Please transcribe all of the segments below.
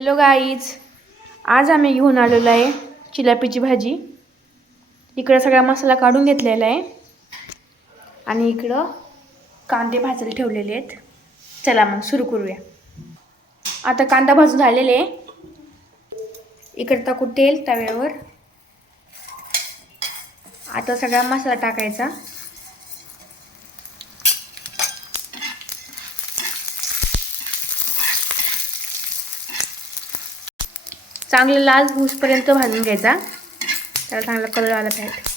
Hello guys, आज आम्ही घेऊन आलेलो आहे चिलापीची भाजी। इकडं सगळा मसाला काढून घेतलेला आहे आणि इकडं कांदे भाजायला ठेवलेले आहेत। चला मग सुरू करूया। आता कांदा भाजून झालेले आहे। इकडे टाकू तेल तव्यावर। आता सगळा मसाला टाकायचा। चांगलं लाल होईपर्यंत भाजून घ्यायचा। त्याला चांगला कलर आला पाहिजे।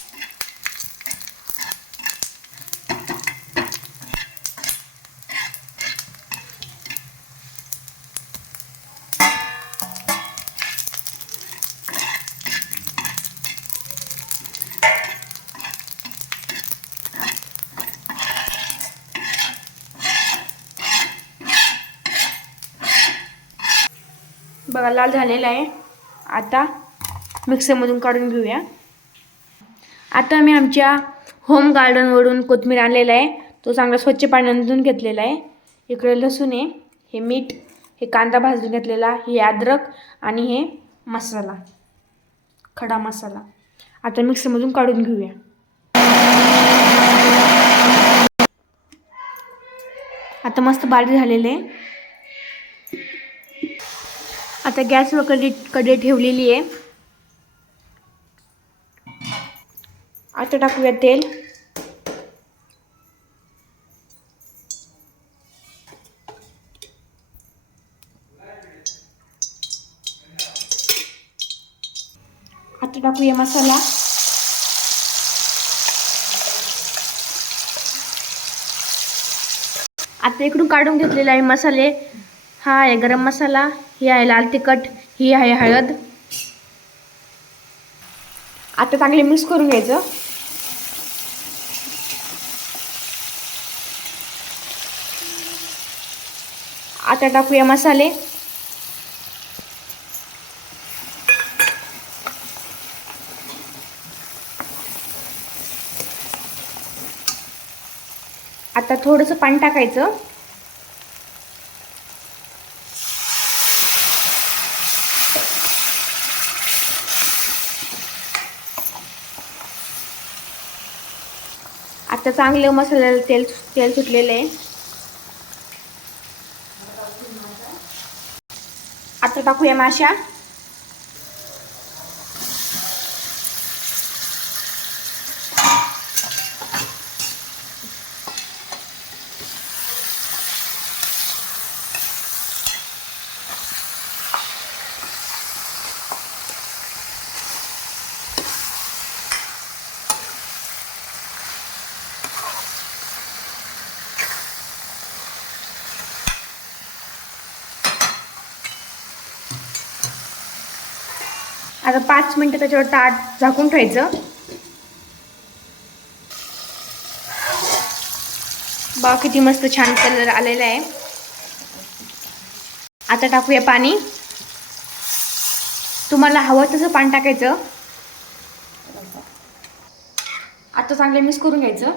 बघा लाल झालेला आहे। आता मिक्सरमधून काढून घेऊया। आता मी आमच्या होम गार्डनवरून कोथिंबीर आणलेला आहे। तो चांगला स्वच्छ पाण्याने धुवून घेतलेला आहे। इकडे लसूण आहे, हे मीठ, हे कांदा भाजून घेतलेला, हे अद्रक आणि हे मसाला, खडा मसाला। आता मिक्सरमधून काढून घेऊया। आता मस्त बारीक झालेले आहे। आता गॅसवर कढई ठेवलेली आहे। आता टाकूया तेल। आता टाकूया मसाला। आता इकडून काढून घेतलेले आहे मसाले। हा आहे गरम मसाला, ही आहे लाल तिखट, ही आहे हळद। आता चांगले मिक्स करून घ्यायचं। आता टाकूया मसाले। आता थोडंसं पाणी टाकायचं। आता चांगलं मसाल्याला तेल सुटलेलं आहे। आता टाकूया माशा। आता 5 मिनिटं त्याच्यावर ताट झाकून ठेवायचं। बघा किती मस्त छान कलर आलेला आहे। आता टाकूया पाणी। तुम्हाला हवं तसं पाणी टाकायचं। आता चांगले मिक्स करून घ्यायचं।